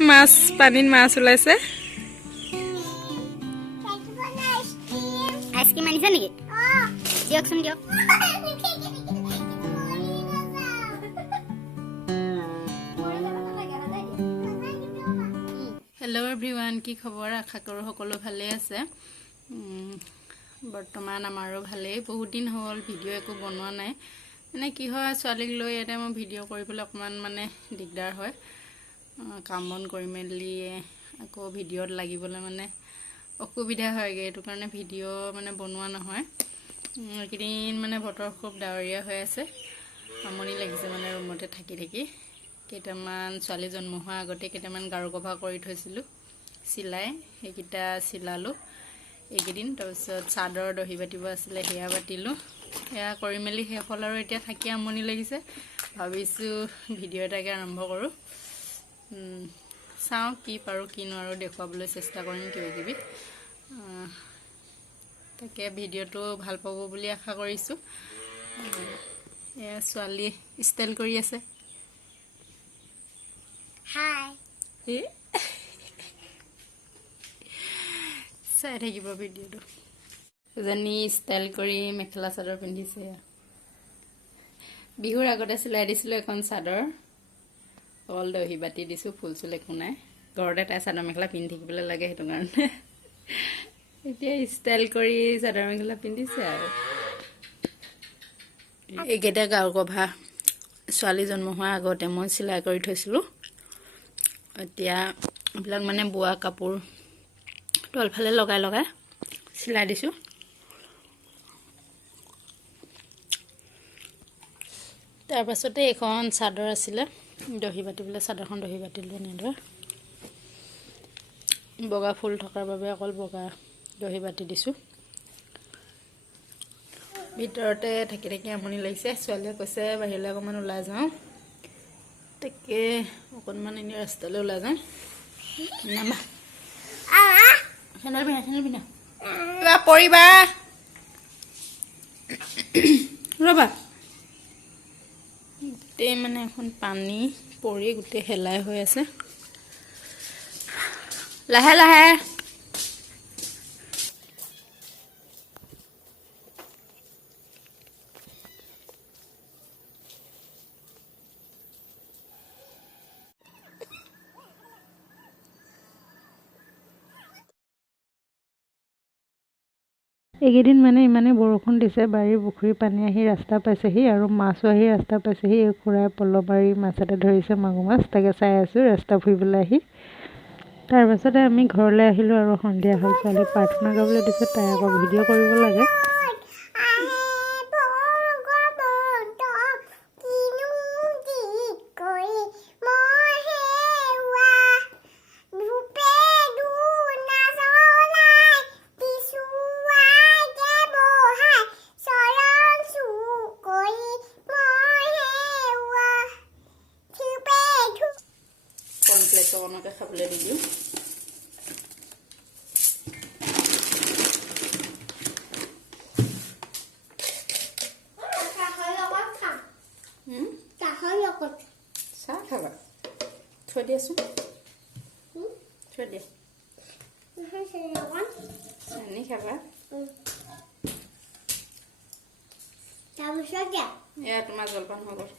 মাছ পানীত মাছ ওলাইছে আইসক্ৰিম আনিছে নেকি দিয়কচোন দিয়ক হেল্ল' এভৰিৱান কি খবৰ আশা কৰোঁ সকলো ভালে আছে বৰ্তমান আমাৰো ভালেই বহুত দিন হ'ল ভিডিঅ' একো বনোৱা নাই মানে কি হয় ছোৱালীক লৈ ইয়াতে মই ভিডিঅ' কৰিবলৈ অকণমান মানে দিগদাৰ হয় কাম বন কৰি মেলি আকৌ ভিডিঅ'ত লাগিবলৈ মানে অসুবিধা হয়গৈ এইটো কাৰণে ভিডিঅ' মানে বনোৱা নহয় এইকেইদিন মানে বতৰ খুব ডাৱৰীয়া হৈ আছে আমনি লাগিছে মানে ৰুমতে থাকি থাকি কেইটামান ছোৱালী জন্ম হোৱাৰ আগতে কেইটামান গাৰু কভাৰ কৰি থৈছিলোঁ চিলাই সেইকেইটা চিলালোঁ এইকেইদিন তাৰপিছত চাদৰ দহি বাতিব আছিলে সেয়া বাতিলোঁ সেয়া কৰি মেলি শেষ হ'ল আৰু এতিয়া থাকি আমনি লাগিছে ভাবিছোঁ ভিডিঅ' এটাকে আৰম্ভ কৰোঁ চাওঁ কি পাৰোঁ কি নোৱাৰোঁ দেখুৱাবলৈ চেষ্টা কৰিম কিবা কিবি তাকে ভিডিঅ'টো ভাল পাব বুলি আশা কৰিছোঁ এয়া ছোৱালী ষ্টাইল কৰি আছে হাই চাই থাকিব ভিডিঅ'টো এজনী ষ্টাইল কৰি মেখেলা চাদৰ পিন্ধিছে বিহুৰ আগতে চিলাই দিছিলোঁ এখন চাদৰ অকল দহি বাতি দিছোঁ ফুল চুল একো নাই ঘৰতে তাই চাদৰ মেখেলা পিন্ধি থাকিবলৈ লাগে সেইটো কাৰণে এতিয়া ষ্টাইল কৰি চাদৰ মেখেলা পিন্ধিছে আৰু এইকেইটা গাৰু কভাৰ ছোৱালী জন্ম হোৱাৰ আগতে মই চিলাই কৰি থৈছিলোঁ এতিয়া এইবিলাক মানে বোৱা কাপোৰ তলফালে লগাই লগাই চিলাই দিছোঁ তাৰপাছতে এইখন চাদৰ আছিলে দহি বাতিবলৈ চাদৰখন দহি বাতিলোঁ এনেদৰে বগা ফুল থকাৰ বাবে অকল বগা দহি বাতি দিছোঁ ভিতৰতে থাকি থাকি আমনি লাগিছে ছোৱালীয়ে কৈছে বাহিৰলৈ অকণমান ওলাই যাওঁ তাকে অকণমান এনেই ৰাস্তালৈ ওলাই যাওঁ নামা চেণ্ডেল পিন্ধা কিবা পৰিবা ৰ'বা গোটেই মানে এখন পানী পৰি গোটেই হেলাই হৈ আছে লাহে লাহে এইকেইদিন মানে ইমানেই বৰষুণ দিছে বাৰীৰ পুখুৰীৰ পানী আহি ৰাস্তা পাইছেহি আৰু মাছো আহি ৰাস্তা পাইছেহি এই খুৰাই পল মাৰি মাছ এটা ধৰিছে মাগুৰ মাছ তাকে চাই আছোঁ ৰাস্তা ফুৰিবলৈ আহি তাৰপাছতে আমি ঘৰলৈ আহিলোঁ আৰু সন্ধিয়া হ'ল ছোৱালীক প্ৰাৰ্থনা গাবলৈ দিছোঁ তাই আকৌ ভিডিঅ' কৰিব লাগে অকণকে খাবলৈ দি দিওঁ চাহ খাবা থৈ দিয়াচোন থৈ দিয়া চেনি খাবা এয়া তোমাৰ জলপান হৈ গ'ল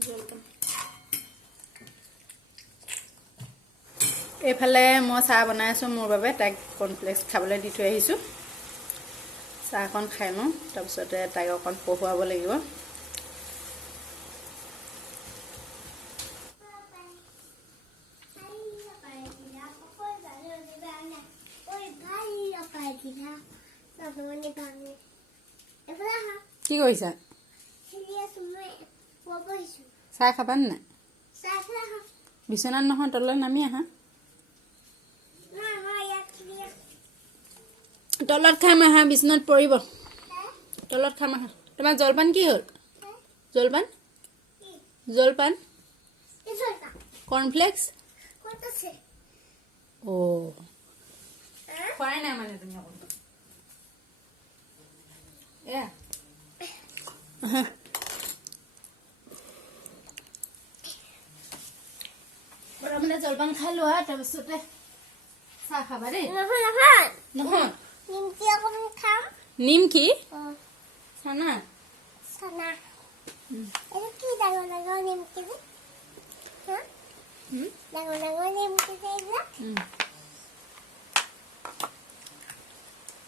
জলপান এইফালে মই চাহ বনাই আছোঁ মোৰ বাবে তাইক কৰ্ণফ্লেক্স খাবলৈ দি থৈ আহিছোঁ চাহকণ খাই লওঁ তাৰপিছতে তাইক অকণ পঢ়ুৱাব লাগিব কি কৰিছা চাহ খাবানে নাই বিচনাত নহয় তললৈ নামি আহা তলত খাম আহা বিচনাত পৰিব তলত খাম আহা তোমাৰ জলপান কি হ'ল জলপান জলপান কৰ্ণফ্লেক্স অ' খোৱাই নাই মানে তুমি অকণ এয়া পৰা মানে জলপান খাই লোৱা তাৰপিছতে চাহ খাবা দেই নহয় নিমকি চানা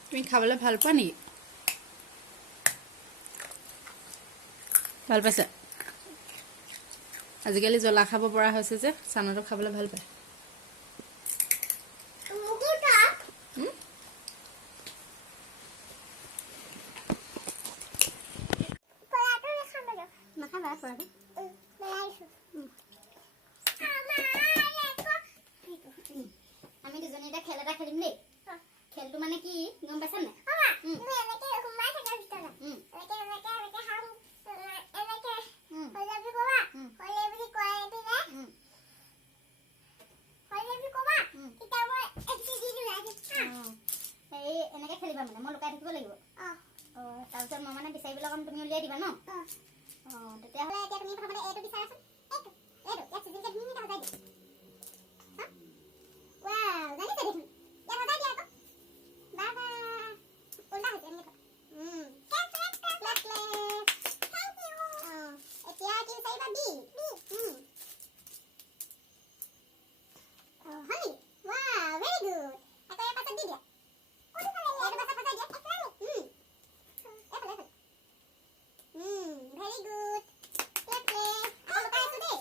তুমি খাবলৈ ভাল পোৱা নেকি ভাল পাইছা আজিকালি জ্বলা খাব পৰা হৈছে যে চানাটো খাবলৈ ভাল পায় আমি দুজনী এটা খেল এটা খেলিম দেই খেলটো মানে কি গম পাইছা নাই এনেকে খেলিবা মানে মই লুকাই থাকিব লাগিব তাৰপিছত মই মানে বিচাৰিবলৈ ক'ম তুমি উলিয়াই দিবা ন তেতিয়াহ'লে এতিয়া তুমি প্ৰথমতে এইটো বিচাৰাচোন এইটো ইয়াত চিজিলকে ধুনীয়াকৈ সজাই দিয়া ৱাও জানিছা দেখোন ইয়াত সজাই দিয়া আকৌ বাবা উল্টা হৈছে এনেকৈ এতিয়া কি বিচাৰিবা B honey wow very good আকৌ ইয়াৰ পাছত দি দিয়া এইটো পাছত সজাই দিয়া very good play play আকৌ লুকাই আছো দেই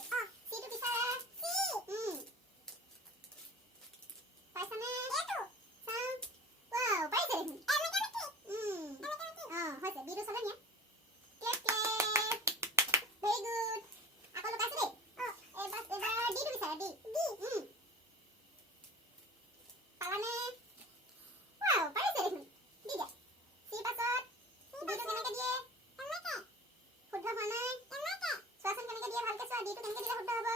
চিটো বিচাৰা পাইছানে এইটো চাওঁ wow পাইছে দেখোন হৈছে বিটো চালে নিয়া play play very good আকৌ লুকাইছো দেই এবাৰ ডিটো বিচাৰা ডি পালানে wow পাইছে দেখোন দি দিয়া চি পাছত ডিটো কেনেকৈ দিয়ে শুদ্ধ হোৱা নাই চোৱাচোন কেনেকৈ দিয়ে ভালকৈ চোৱা ডিটো কেনেকৈ দিলে শুদ্ধ হ'ব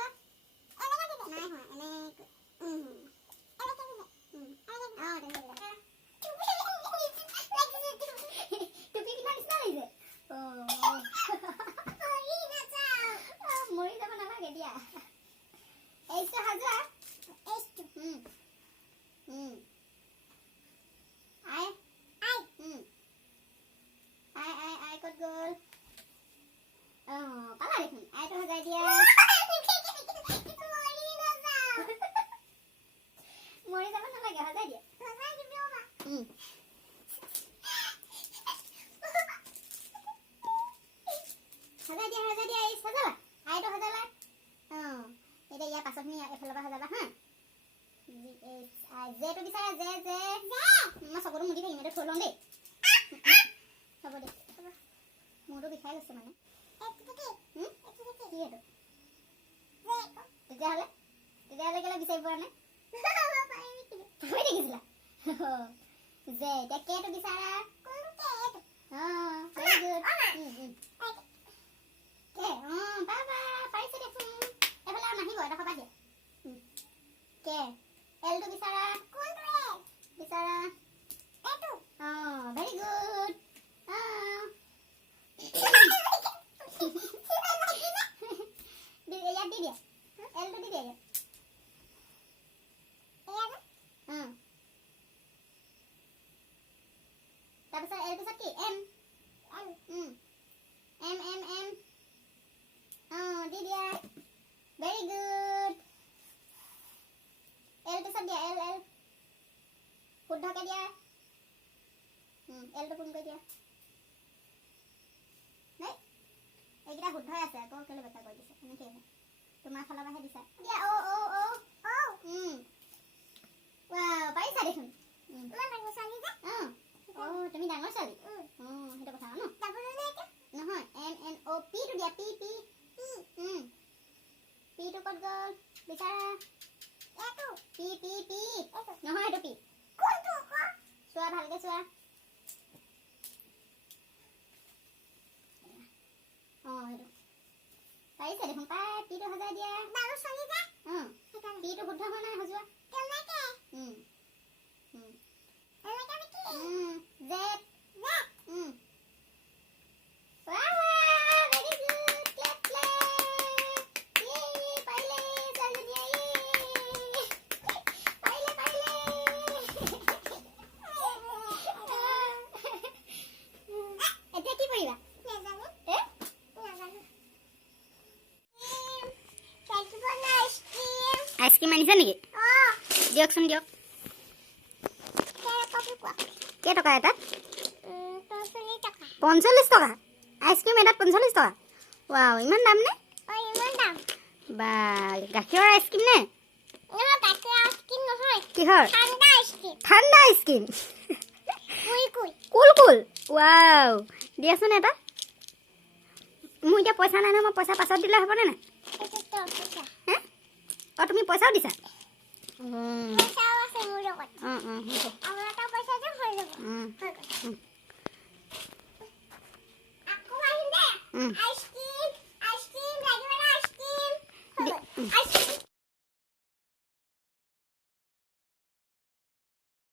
নাই হোৱা এনেকৈ টুপি পিন্ধা নিচিনা লাগিছে মৰি যাব নালাগে দিয়া এইটো সাজোৱা আই ক'ত গ'ল পালা দেখোন আইটো সজাই দিয়া মৰি যাব নালাগে সজাই দিয়া সজাই দিয়া এই সজালা আইটো সজালা এতিয়া ইয়াৰ পাছত নি এফালৰ পৰা সজাবা হা জেটো বিচাৰা জে মই চকুটো মুদি থাকিম এইটো থৈ লওঁ দেই হ'ব দে মোৰটো বিষাই গৈছে মানে কি এইটো তেতিয়াহ'লে কেলে বিচাৰি পোৱা নাই তুমি দেখিছিলা যে এতিয়া কেটো বিচাৰা very good বাবা পাৰিছে দেখোন এইফালে আৰু নাহিব এটা সবা দিয়া কে এলটো বিচাৰা বিচাৰা very good ইয়াত দি দিয়া এলটো দি দিয়া তাৰপিছত এল পিছত কি এম দি দিয়া very good এল পিছত দিয়া এল শুদ্ধকে দিয়া এলটো পোন কৰি দিয়া নাই এইকেইটা শুদ্ধই আছে আকৌ কেলে বেকা কৰি দিছে এনেকৈ তোমাৰ ফালৰ পৰাহে দিছা দিয়া ৱাও পাৰিছা দেখোন তুমি ডাঙৰ ছোৱালী সেইটো কথা ন নহয় MNO পিটো দিয়া পিটো ক'ত গ'ল বিচাৰা পি নহয় এইটো পি চোৱা ভালকৈ চোৱা সেইটো পাৰিছে দেখোন পাই পিটো সজাই দিয়া পিটো শুদ্ধ হোৱা নাই সজোৱা জেড very good clap পাৰিলে ছোৱালীজনীয়ে নিছে নেকি দিয়কচোন দিয়ক কেই টকা এটা 45 টকা আইচক্ৰীম এটাত 45 টকা ৱাও ইমান দাম নে বা গাখীৰৰ আইচক্ৰীম নে কিহৰ ঠাণ্ডা আইচক্ৰীম কুল কুল ৱাও দিয়াচোন এটা মোৰ এতিয়া পইচা নাই নহয় মই পইচা পাছত দিলে হ'বনে নাই অঁ তুমি পইচাও দিছা